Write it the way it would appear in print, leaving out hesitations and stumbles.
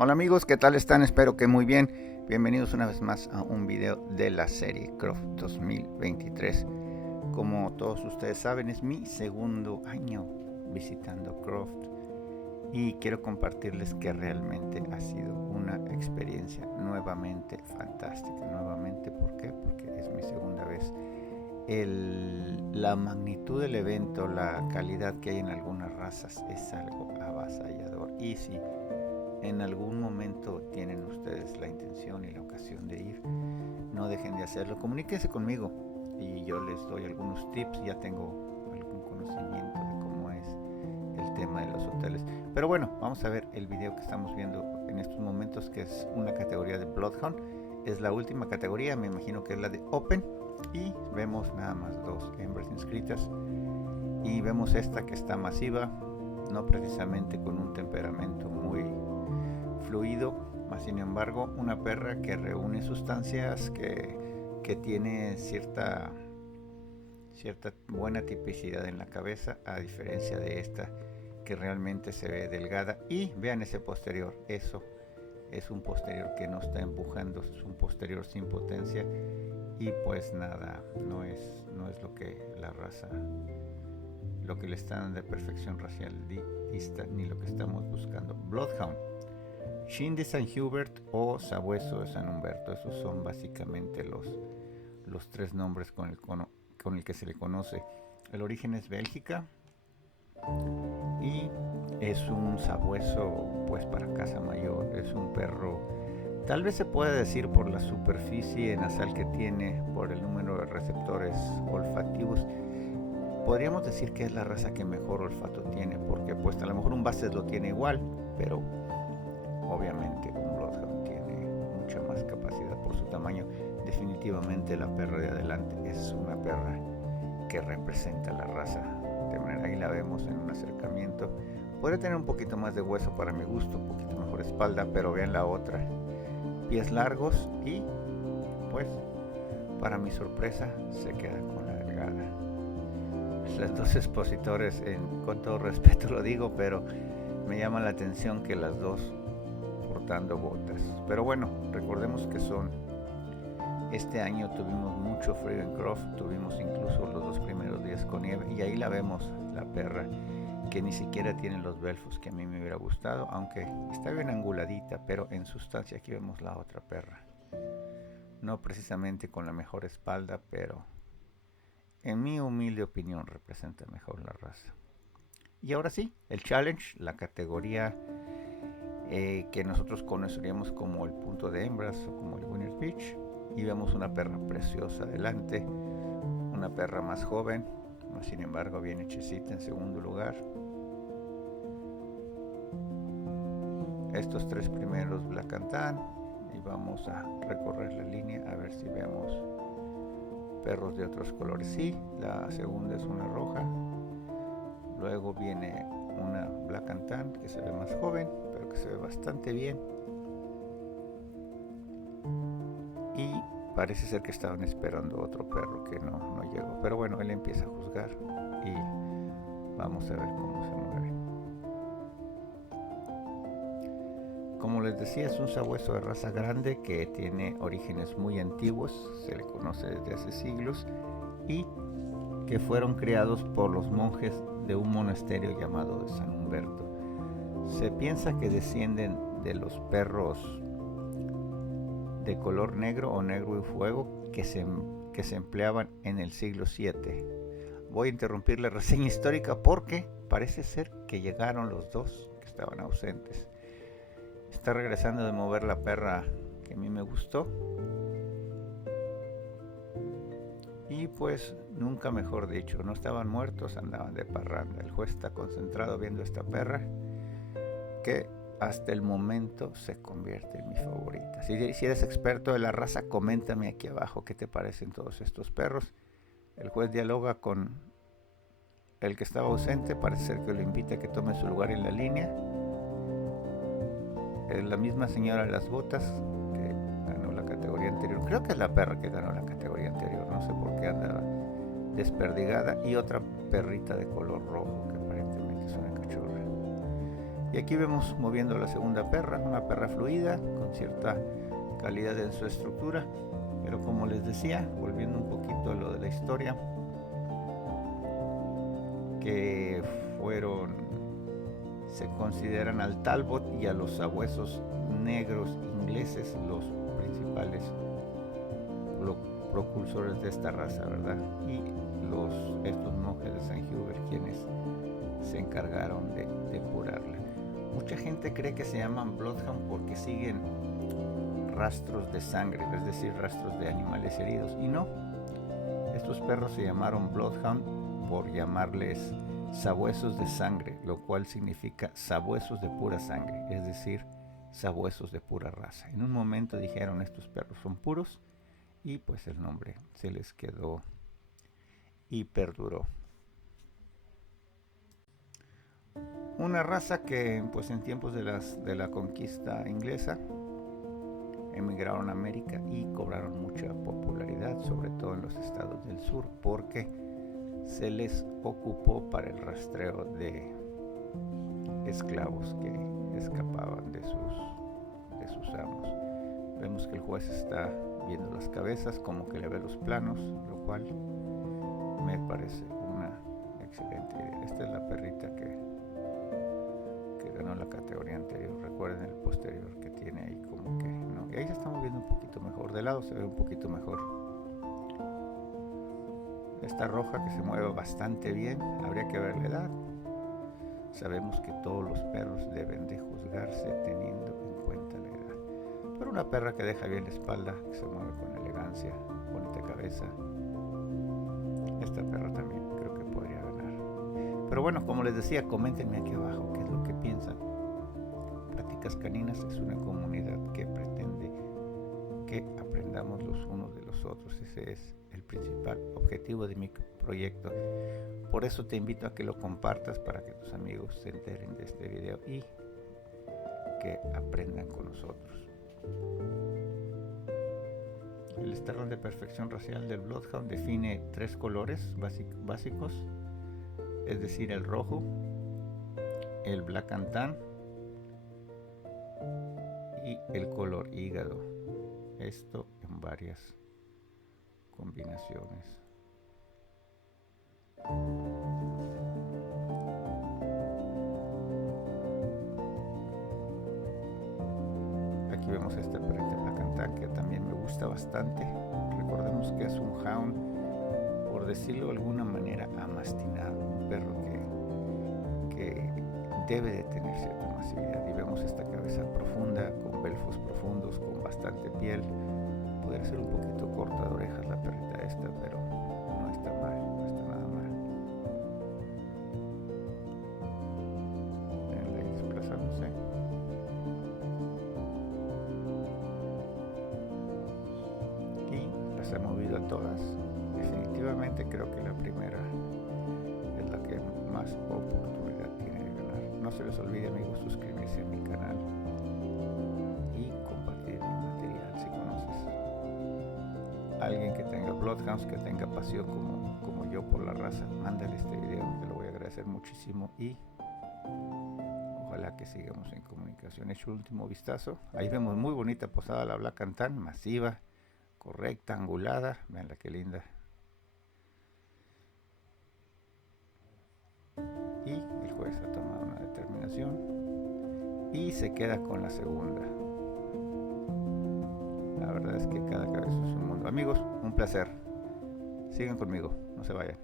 Hola amigos, ¿qué tal están? Espero que muy bien. Bienvenidos una vez más a un video de la serie Croft 2023. Como todos ustedes saben, es mi segundo año visitando Croft y quiero compartirles que realmente ha sido una experiencia nuevamente fantástica. Nuevamente, ¿por qué? Porque es mi segunda vez. La magnitud del evento, la calidad que hay en algunas razas es algo avasallador. Y si en algún momento tienen ustedes la intención y la ocasión de ir, no dejen de hacerlo. Comuníquense conmigo y yo les doy algunos tips. Ya tengo algún conocimiento de cómo es el tema de los hoteles. Pero bueno, vamos a ver el video que estamos viendo en estos momentos, que es una categoría de Bloodhound. Es la última categoría, me imagino que es la de Open. Y vemos nada más dos hembras inscritas. Y vemos esta que está masiva, no precisamente con un temperamento muy fluido, más sin embargo una perra que reúne sustancias, que tiene cierta buena tipicidad en la cabeza, a diferencia de esta que realmente se ve delgada. Y vean ese posterior, eso es un posterior que no está empujando, es un posterior sin potencia. Y pues nada, no es lo que la raza, lo que le están de perfección racialista, ni lo que estamos buscando. Bloodhound, Shin de San Hubert o Sabueso de San Humberto. Esos son básicamente los tres nombres con el que se le conoce. El origen es Bélgica y es un sabueso pues para caza mayor. Es un perro, tal vez se puede decir por la superficie nasal que tiene, por el número de receptores olfativos, podríamos decir que es la raza que mejor olfato tiene, porque pues a lo mejor un Basset lo tiene igual, pero obviamente un Bloodhound tiene mucha más capacidad por su tamaño. Definitivamente la perra de adelante es una perra que representa la raza. De manera, ahí la vemos en un acercamiento. Puede tener un poquito más de hueso para mi gusto, un poquito mejor espalda, pero vean la otra. Pies largos y pues para mi sorpresa se queda con la delgada. Las dos expositores, con todo respeto lo digo, pero me llama la atención que las dos portando botas. Pero bueno, recordemos que este año tuvimos mucho frío en Croft, tuvimos incluso los 2 primeros días con nieve, y ahí la vemos, la perra, que ni siquiera tiene los belfos que a mí me hubiera gustado, aunque está bien anguladita, pero en sustancia aquí vemos la otra perra. No precisamente con la mejor espalda, pero en mi humilde opinión representa mejor la raza. Y ahora sí, el challenge, la categoría que nosotros conoceríamos como el punto de hembras o como el Winner's Beach. Y vemos una perra preciosa adelante, una perra más joven, sin embargo bien hechecita en segundo lugar. Estos tres primeros Black and Tan, y vamos a recorrer la línea a ver si vemos perros de otros colores. Sí, la segunda es una roja, luego viene una Black and Tan que se ve más joven, pero que se ve bastante bien. Y parece ser que estaban esperando otro perro que no llegó. Pero bueno, él empieza a juzgar y vamos a ver cómo se mueve. Como les decía, es un sabueso de raza grande que tiene orígenes muy antiguos, se le conoce desde hace siglos, y que fueron creados por los monjes de un monasterio llamado de San Humberto. Se piensa que descienden de los perros de color negro o negro y fuego que se empleaban en el siglo VII. Voy a interrumpir la reseña histórica porque parece ser que llegaron los dos que estaban ausentes. Está regresando de mover la perra que a mí me gustó. Y pues nunca mejor dicho, no estaban muertos, andaban de parranda. El juez está concentrado viendo esta perra que hasta el momento se convierte en mi favorita. Si eres experto de la raza, coméntame aquí abajo qué te parecen todos estos perros. El juez dialoga con el que estaba ausente, parece ser que lo invita a que tome su lugar en la línea. Es la misma señora de las botas que ganó la categoría anterior. Creo que es la perra que ganó la categoría anterior, no sé por qué anda desperdigada. Y otra perrita de color rojo que aparentemente es una cachorra. Y aquí vemos moviendo a la segunda perra, una perra fluida, con cierta calidad en su estructura. Pero como les decía, volviendo un poquito a lo de la historia, que se consideran al Talbot y a los sabuesos negros ingleses los principales propulsores de esta raza, ¿verdad? Y estos monjes de San Huber quienes se encargaron de depurarla. Mucha gente cree que se llaman Bloodhound porque siguen rastros de sangre, es decir, rastros de animales heridos, y no. Estos perros se llamaron Bloodhound por llamarles sabuesos de sangre, lo cual significa sabuesos de pura sangre, es decir, sabuesos de pura raza. En un momento dijeron estos perros son puros y pues el nombre se les quedó y perduró. Una raza que pues en tiempos de la conquista inglesa emigraron a América y cobraron mucha popularidad, sobre todo en los estados del sur, porque se les ocupó para el rastreo de esclavos que escapaban de sus amos. Vemos que el juez está viendo las cabezas, como que le ve los planos, lo cual me parece una excelente idea. Esta es la perrita que ganó la categoría anterior. Recuerden el posterior que tiene ahí como que no. Y ahí se está moviendo un poquito mejor, de lado se ve un poquito mejor. Esta roja que se mueve bastante bien, habría que ver la edad. Sabemos que todos los perros deben de juzgarse teniendo en cuenta la edad. Pero una perra que deja bien la espalda, que se mueve con elegancia, bonita cabeza, esta perra también creo que podría ganar. Pero bueno, como les decía, coméntenme aquí abajo qué es lo que piensan. Pláticas Caninas es una comunidad que pretende que aprendamos los unos de los otros. Ese es el principal objetivo de mi proyecto. Por eso te invito a que lo compartas para que tus amigos se enteren de este video y que aprendan con nosotros. El estándar de perfección racial del Bloodhound define 3 colores básicos, es decir, el rojo, el black and tan y el color hígado. Esto en varias combinaciones. Aquí vemos a esta perrita Black and Tan que también me gusta bastante. Recordemos que es un hound, por decirlo de alguna manera, amastinado, un perro que debe de tener cierta masividad. Y vemos esta cabeza profunda, con belfos profundos, con bastante piel. Podría ser un poquito corta de orejas la perrita esta, pero no está mal, no está nada mal. Veanla ahí desplazándose. Y las he movido a todas. Definitivamente creo que la primera es la que más oportunidad tiene de ganar. No se les olvide, amigos, suscribirse a mi canal y compartir mi material. Si conoces a alguien que tenga Bloodhounds, que tenga pasión como yo por la raza, mándale este video, te lo voy a agradecer muchísimo y ojalá que sigamos en comunicación. Hecho un último vistazo, ahí vemos muy bonita posada la Black and Tan, masiva, correcta, angulada. Veanla qué linda. Y el juez ha tomado una determinación y se queda con la segunda. La verdad es que cada cabeza es un mundo. Amigos, un placer. Sigan conmigo, no se vayan.